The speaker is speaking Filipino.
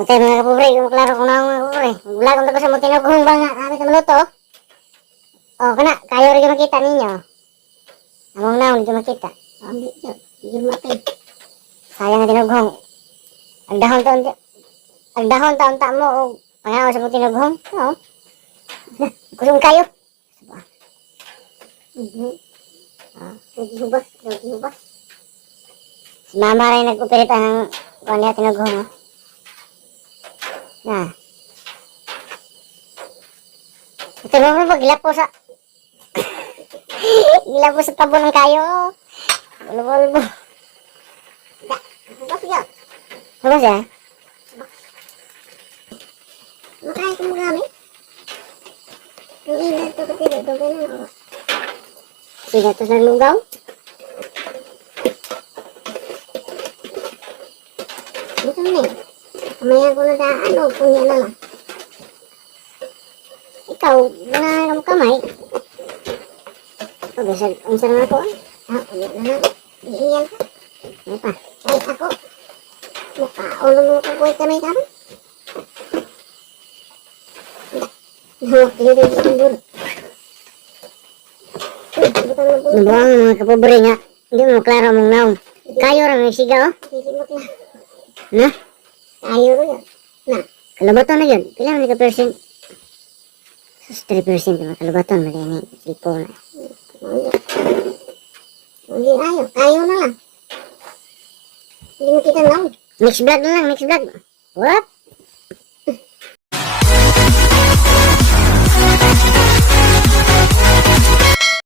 Matay mga kapobre, kung klaro ko na ako mga kapobre. Magulagong tapos sa mga tinughong ba nga kami sa maluto. O, kana, kayo rin makita ninyo. Among naon, hindi makita. Hindi siya. Hindi matay. Sayang na tinughong. Agdahon taon mo o pangawa sa mga tinughong. Oo. Kusong kayo. Naghihubas. Naghihubas. Si mama rin nag-operita ng kuwan niya tinughong. Na. Ito mo ba, gilapo sa... gilapo sa tabo ng kayo. Bulbo-bulbo. Hubas yan. Ano siya? Makain ko marami. Yung ina ito kapila. Ito ka na. Sige, tapos naglugaw. Gusto mo na eh. Kamaya ko na ano. Punya na lang. Ikaw, wala kang kamay. Ikaw, basag, ang sarang ako ah. Ulit na lang. Iiyan ka. Ano pa? Ay, ako. Mukaulo mo ka buhay kamay ka rin. Hawak din din sa dulo. Nabuang mga kapobre nga. Hindi mo maklaro mong naong. Kayo rin may sigaw. Sisimot na. Na? Tayo rin yan. Na. Kalabaton na yun. Pila man ka percent? Sus, 3% mga kalabaton. Mali ni sipo na. Hindi ayaw. Ayaw na lang. Hindi mo kita lang. Next vlog na lang, next vlog. What?